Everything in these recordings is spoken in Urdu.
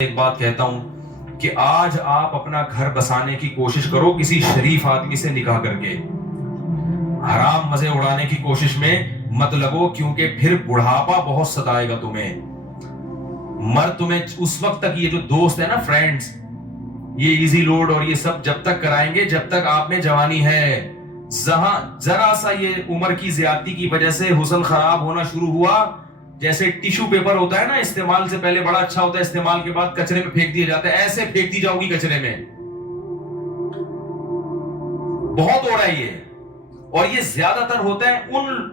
ایک بات کہتا ہوں کہ آج آپ اپنا گھر بسانے کی کوشش کرو کسی شریف آدمی سے نکاح کر کے. حرام مزے اڑانے کی کوشش میں مت لگو، کیونکہ پھر بڑھاپا بہت ستائے گا تمہیں. مرد تمہیں اس وقت تک، یہ جو دوست ہے نا، فرینڈز، یہ ایزی لوڈ اور یہ سب جب تک کرائیں گے جب تک آپ میں جوانی ہے. ذرا سا یہ عمر کی زیادتی کی وجہ سے حسن خراب ہونا شروع ہوا، جیسے ٹیشو پیپر ہوتا ہے نا، استعمال سے پہلے بڑا اچھا ہوتا ہے، استعمال کے بعد کچرے میں پھینک دیا جاتا ہے، ایسے پھینکتی جاؤ گی کچرے میں. بہت ہو رہا ہے یہ، اور یہ زیادہ تر ہوتا ہے ان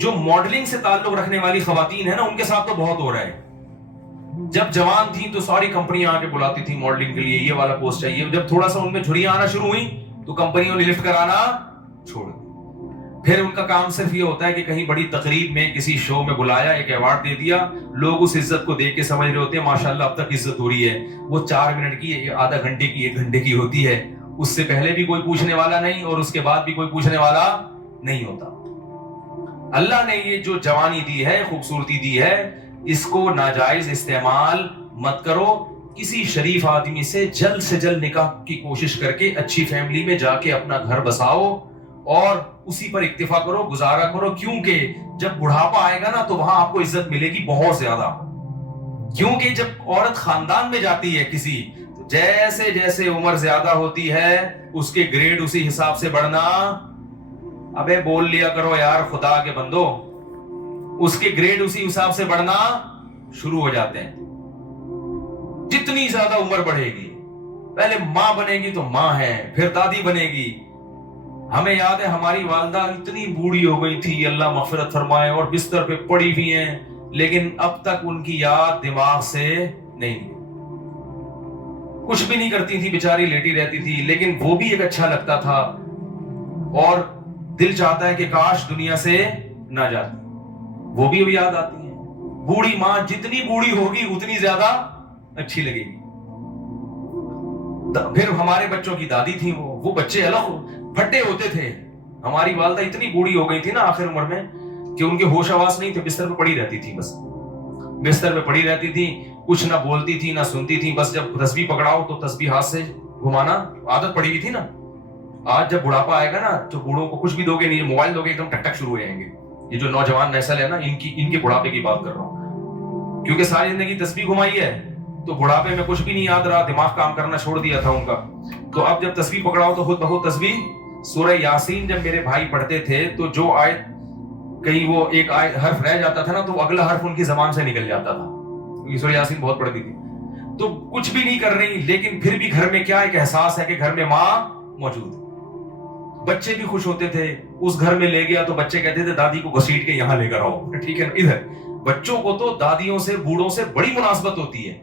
جو ماڈلنگ سے تعلق رکھنے والی خواتین ہیں نا، ان کے ساتھ تو بہت ہو رہا ہے. جب جوان تھی تو ساری کمپنیاں آ کے بلاتی تھی ماڈلنگ کے لیے، یہ والا پوسٹ چاہیے. جب تھوڑا سا ان میں جھریاں آنا شروع ہوئی تو کمپنیوں نے لفٹ کرانا چھوڑ دیا. پھر ان کا کام صرف یہ ہوتا ہے کہ کہیں بڑی تقریب میں کسی شو میں بلایا، ایک ایوارڈ دے دیا، لوگ اس عزت کو دیکھ کے سمجھ رہے ہوتے ہیں ماشاءاللہ اب تک عزت ہو رہی ہے. وہ 4 منٹ کی، آدھا گھنٹے کی، 1 گھنٹے کی ہوتی ہے. اس سے پہلے بھی کوئی پوچھنے والا نہیں اور اس کے بعد بھی کوئی پوچھنے والا نہیں ہوتا. اللہ نے یہ جو جوانی دی ہے، خوبصورتی دی ہے، اس کو ناجائز استعمال مت کرو. کسی شریف آدمی سے جلد نکاح کی کوشش کر کے اچھی فیملی میں جا کے اپنا گھر بساؤ اور اسی پر اکتفا کرو، گزارا کرو. کیونکہ جب بڑھاپا آئے گا نا تو وہاں آپ کو عزت ملے گی بہت زیادہ. کیونکہ جب عورت خاندان میں جاتی ہے کسی، تو جیسے جیسے عمر زیادہ ہوتی ہے اس کے گریڈ اسی حساب سے بڑھنا. ابے بول لیا کرو یار خدا کے بندو، اس کے گریڈ اسی حساب سے بڑھنا شروع ہو جاتے ہیں. جتنی زیادہ عمر بڑھے گی، پہلے ماں بنے گی تو ماں ہے، پھر دادی بنے گی. ہمیں یاد ہے ہماری والدہ اتنی بوڑھی ہو گئی تھی، اللہ مغفرت فرمائے، اور بستر پہ پڑی ہوئی ہیں، لیکن اب تک ان کی یاد دماغ سے نہیں نکلی. کچھ بھی نہیں کرتی تھی بیچاری، لیٹی رہتی تھی، لیکن وہ بھی ایک اچھا لگتا تھا اور دل چاہتا ہے کہ کاش دنیا سے نہ جاتی. وہ بھی یاد آتی ہیں. بوڑھی ماں جتنی بوڑھی ہوگی اتنی زیادہ اچھی لگے گی. پھر ہمارے بچوں کی دادی تھی، وہ بچے الگ پھٹے ہوتے تھے. ہماری والدہ اتنی بوڑھی ہو گئی تھی نا آخر عمر میں کہ ان کے ہوش آواز نہیں تھے، بستر پہ پڑی رہتی تھی. بس بستر پہ پڑی رہتی تھی، کچھ نہ بولتی تھی نہ سنتی تھی. بس جب تسبیح پکڑاؤ تو تسبیح ہاتھ سے گھمانا عادت پڑی ہوئی تھی نا. آج جب بڑھاپا آئے گا نا تو بوڑھوں کو کچھ بھی دو گے نہیں، موبائل دو گے ایک دم ٹک ٹک شروع ہو جائیں گے. یہ جو نوجوان نسل ہے نا، ان کے بڑھاپے کی بات کر رہا ہوں، کیونکہ ساری زندگی تسبیح گھمائی ہے تو بڑھاپے میں کچھ بھی نہیں یاد رہا، دماغ کام کرنا چھوڑ دیا تھا ان کا. تو اب جب تسبیح پکڑاؤ تو خود بخود تسبیح. سورہ یاسین جب میرے بھائی پڑھتے تھے تو جو آیت کہیں وہ ایک آیت حرف رہ جاتا تھا نا تو اگلا حرف ان کی زبان سے نکل جاتا تھا، کیونکہ سورہ یاسین بہت پڑھتی تھی. تو کچھ بھی نہیں کر رہی، لیکن پھر بھی گھر میں کیا ایک احساس ہے کہ گھر میں ماں موجود ہے. بچے بھی خوش ہوتے تھے. اس گھر میں لے گیا تو بچے کہتے تھے دادی کو گھسیٹ کے یہاں لے کر آؤ، ٹھیک ہے نا. ادھر بچوں کو تو دادیوں سے، بوڑھوں سے بڑی مناسبت ہوتی ہے.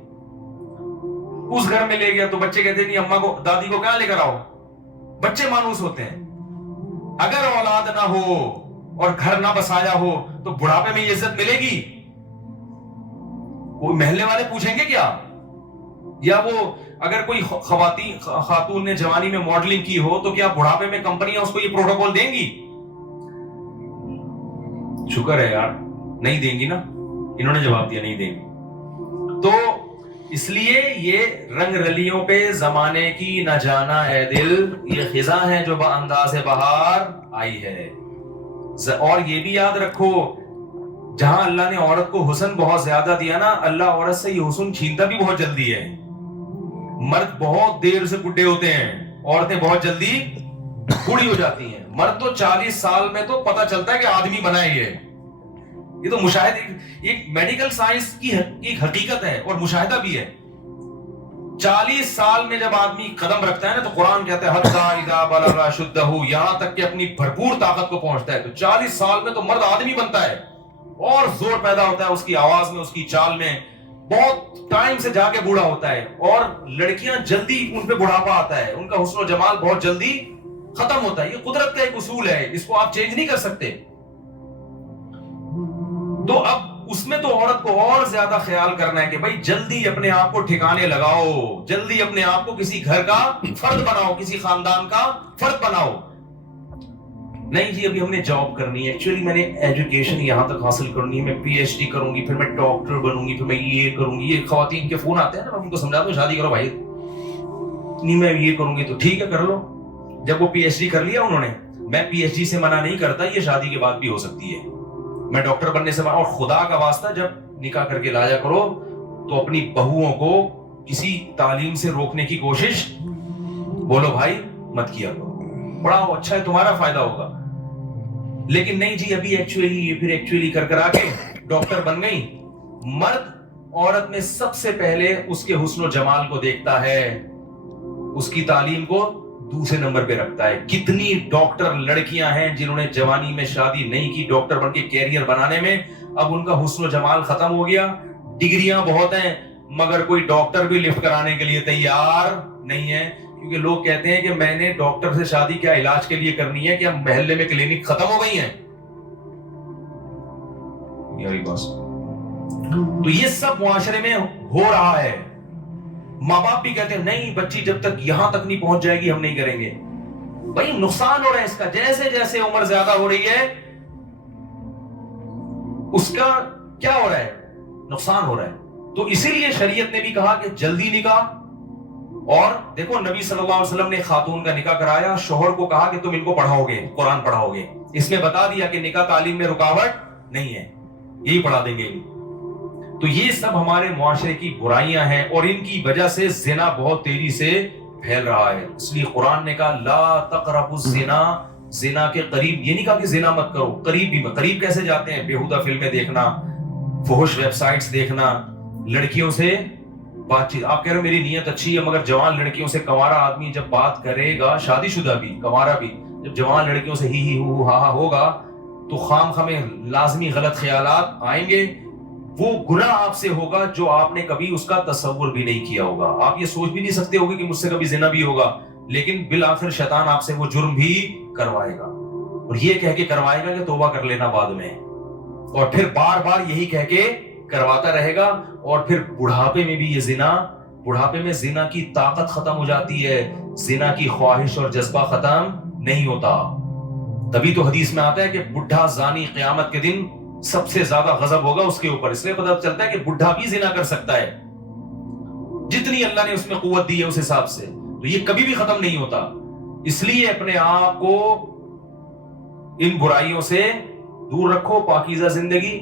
اس گھر میں لے گیا تو بچے کہتے نہیں اماں کو، دادی کو کہاں لے کر آؤ. بچے مانوس ہوتے ہیں. اگر اولاد نہ ہو اور گھر نہ بسایا ہو تو بڑھاپے میں یہ عزت ملے گی؟ کوئی محلے والے پوچھیں گے کیا؟ یا وہ اگر کوئی خاتون نے جوانی میں ماڈلنگ کی ہو تو کیا بڑھاپے میں کمپنیاں اس کو یہ پروٹوکول دیں گی؟ شکر ہے یار نہیں دیں گی نا. انہوں نے جواب دیا نہیں دیں گی. تو اس لیے یہ رنگ رلیوں پہ زمانے کی نہ جانا اے دل، یہ خزاں ہے جو بانداز بہار آئی ہے. اور یہ بھی یاد رکھو، جہاں اللہ نے عورت کو حسن بہت زیادہ دیا نا، اللہ عورت سے یہ حسن چھینتا بھی بہت جلدی ہے. مرد بہت دیر سے بڈھے ہوتے ہیں، عورتیں بہت جلدی بوڑھی ہو جاتی ہیں. مرد تو 40 سال میں تو پتہ چلتا ہے کہ آدمی بنا ہے. یہ تو مشاہدہ، ایک میڈیکل سائنس کی ایک حقیقت ہے اور مشاہدہ بھی ہے. 40 سال میں جب آدمی قدم رکھتا ہے نا تو قرآن کہتا ہے حتی اذا بلغ اشدہ، یہاں تک کہ اپنی بھرپور طاقت کو پہنچتا ہے. تو 40 سال میں تو مرد آدمی بنتا ہے اور زور پیدا ہوتا ہے اس کی آواز میں، اس کی چال میں. بہت ٹائم سے جا کے بوڑھا ہوتا ہے. اور لڑکیاں جلدی ان پہ بڑھاپا آتا ہے، ان کا حسن و جمال بہت جلدی ختم ہوتا ہے. یہ قدرت کا ایک اصول ہے، اس کو آپ چینج نہیں کر سکتے. تو اب اس میں تو عورت کو اور زیادہ خیال کرنا ہے کہ بھائی جلدی اپنے آپ کو ٹھکانے لگاؤ، جلدی اپنے آپ کو کسی گھر کا فرد بناؤ، کسی خاندان کا فرد بناؤ. نہیں جی ابھی ہم نے جاب کرنی ہے, ایکچولی میں نے ایجوکیشن یہاں تک حاصل کرنی ہے, میں پی ایچ ڈی کروں گی, پھر میں ڈاکٹر بنوں گی, پھر میں یہ کروں گی. یہ خواتین کے فون آتے ہیں نا, میں ان کو سمجھاتا ہوں شادی کرو بھائی, نہیں میں یہ کروں گی, تو ٹھیک ہے کر لو. جب وہ پی ایچ ڈی کر لیا انہوں نے, میں پی ایچ ڈی سے منع نہیں کرتا, یہ شادی کے بعد بھی ہو سکتی ہے, میں ڈاکٹر بننے سے منع. اور خدا کا واسطہ جب نکاح کر کے لایا کرو تو اپنی بہوؤں کو کسی تعلیم سے روکنے کی کوشش بولو بھائی مت کیا کرو, بڑا اچھا ہے, تمہارا فائدہ ہوگا. لیکن نہیں جی ابھی ایکچولی کر کر آ کے ڈاکٹر بن گئی. مرد عورت میں سب سے پہلے اس کے حسن و جمال کو دیکھتا ہے, اس کی تعلیم کو دوسرے نمبر پہ رکھتا ہے. کتنی ڈاکٹر لڑکیاں ہیں جنہوں نے جوانی میں شادی نہیں کی, ڈاکٹر بن کے کیریئر بنانے میں, اب ان کا حسن و جمال ختم ہو گیا. ڈگریاں بہت ہیں مگر کوئی ڈاکٹر بھی لفٹ کرانے کے لیے تیار نہیں ہے, کیونکہ لوگ کہتے ہیں کہ میں نے ڈاکٹر سے شادی کیا علاج کے لیے کرنی ہے, کیا محلے میں کلینک ختم ہو گئی ہیں. تو یہ سب معاشرے میں ہو رہا ہے. ماں باپ بھی کہتے ہیں نہیں بچی جب تک یہاں تک نہیں پہنچ جائے گی ہم نہیں کریں گے. بھائی نقصان ہو رہا ہے اس کا, جیسے جیسے عمر زیادہ ہو رہی ہے اس کا کیا ہو رہا ہے, نقصان ہو رہا ہے. تو اسی لیے شریعت نے بھی کہا کہ جلدی نکاح. اور دیکھو نبی صلی اللہ علیہ وسلم نے خاتون کا نکاح کرایا, شوہر کو کہا کہ تم ان کو پڑھاؤ گے, قرآن پڑھاؤ گے. اس میں بتا دیا کہ نکاح تعلیم میں رکاوٹ نہیں ہے, یہی پڑھا دیں گے. تو یہ سب ہمارے معاشرے کی برائیاں ہیں اور ان کی وجہ سے زنا بہت تیزی سے پھیل رہا ہے. اس لیے قرآن نے کہا لا تقربوا الزنا, زنا کے قریب, یہ نہیں کہا کہ زنا مت کرو, قریب بھی مت. قریب کیسے جاتے ہیں, بیہودہ فلمیں دیکھنا, فحش ویب سائٹس دیکھنا, لڑکیوں سے بات چیت. آپ کہہ رہے ہو میری نیت اچھی ہے, مگر جوان لڑکیوں سے کنوارا آدمی جب بات کرے گا, شادی شدہ بھی کنوارا بھی, جب جوان لڑکیوں سے ہی ہو ہا ہوگا تو خام خامے لازمی غلط خیالات آئیں گے. وہ گناہ آپ سے ہوگا جو آپ نے کبھی اس کا تصور بھی نہیں کیا ہوگا. آپ یہ سوچ بھی نہیں سکتے ہوگے کہ مجھ سے کبھی زنا بھی ہوگا, لیکن بالآخر شیطان آپ سے وہ جرم بھی کروائے گا, اور یہ کہہ کے کروائے گا کہ توبہ کر لینا بعد میں, اور پھر بار بار یہی کہہ کے کرواتا رہے گا. اور پھر بڑھاپے میں بھی یہ زنا, بڑھاپے میں زنا کی طاقت ختم ہو جاتی ہے, زنا کی خواہش اور جذبہ ختم نہیں ہوتا. تبھی تو حدیث میں آتا ہے کہ بڈھا زانی قیامت کے دن سب سے زیادہ غضب ہوگا اس کے اوپر. اس لیے پتہ چلتا ہے کہ بڈھا بھی زنا کر سکتا ہے, جتنی اللہ نے اس میں قوت دی ہے اس حساب سے. تو یہ کبھی بھی ختم نہیں ہوتا. اس لیے اپنے آپ کو ان برائیوں سے دور رکھو, پاکیزہ زندگی.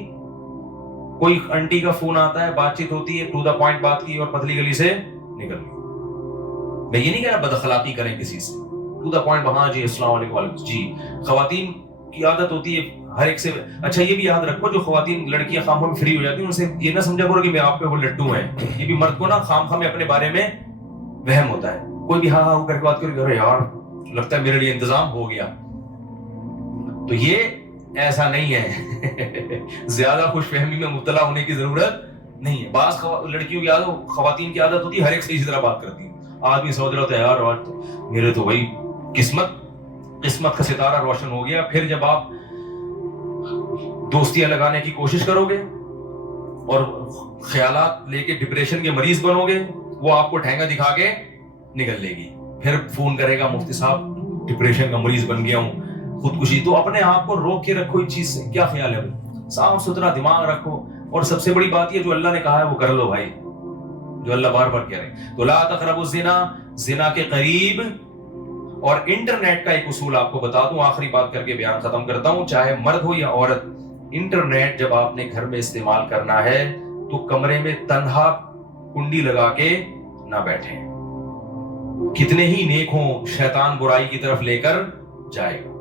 کوئی انٹی کا فون آتا ہے, بات چیت ہوتی ہے, ٹو دا پوائنٹ بات کی اور پتلی گلی سے نکل گئی. میں یہ نہیں کہہ رہا بد اخلاقی کریں کسی سے, ٹو دا پوائنٹ, ہاں جی السلام علیکم جی. خواتین کی عادت ہوتی ہے ہر ایک سے. اچھا یہ بھی یاد رکھو جو خواتین لڑکیاں خام خواہ فری ہو جاتی ہیں ان سے یہ نہ سمجھا کرو کہ میں آپ پہ وہ لڈو ہیں. یہ بھی مرد کو نا خام خواہ اپنے بارے میں وہم ہوتا ہے. کوئی بھی ہاں ہاں کر کے بات کرے یار لگتا ہے میرے لیے انتظام ہو گیا. تو یہ ایسا نہیں ہے. زیادہ خوش فہمی میں مبتلا ہونے کی ضرورت نہیں ہے. بعض لڑکیوں کی عادت, خواتین کی عادت ہوتی ہے ہر ایک سے اسی طرح بات کرتی ہے. آدمی سوچ رہا ہوتا ہے یار میرے تو بھائی قسمت کا ستارہ روشن ہو گیا. پھر جب آپ دوستیاں لگانے کی کوشش کرو گے اور خیالات لے کے ڈپریشن کے مریض بنو گے, وہ آپ کو ٹھینگا دکھا کے نکل لے گی. پھر فون کرے گا مفتی صاحب ڈپریشن کا مریض بن گیا ہوں, خودکشی. تو اپنے آپ کو روک کے رکھو اس چیز سے. کیا خیال ہے, صاف ستھرا دماغ رکھو. اور سب سے بڑی بات یہ جو اللہ نے کہا ہے وہ کر لو بھائی, جو اللہ بار بار کہہ رہے ہیں. تو لا تقربوا الزنا, زنا کے قریب. اور انٹرنیٹ کا ایک اصول آپ کو بتا دوں, آخری بات کر کے بیان ختم کرتا ہوں. چاہے مرد ہو یا عورت, انٹرنیٹ جب آپ نے گھر میں استعمال کرنا ہے تو کمرے میں تنہا کنڈی لگا کے نہ بیٹھیں. کتنے ہی نیک ہوں, شیطان برائی کی طرف لے کر جائے گا.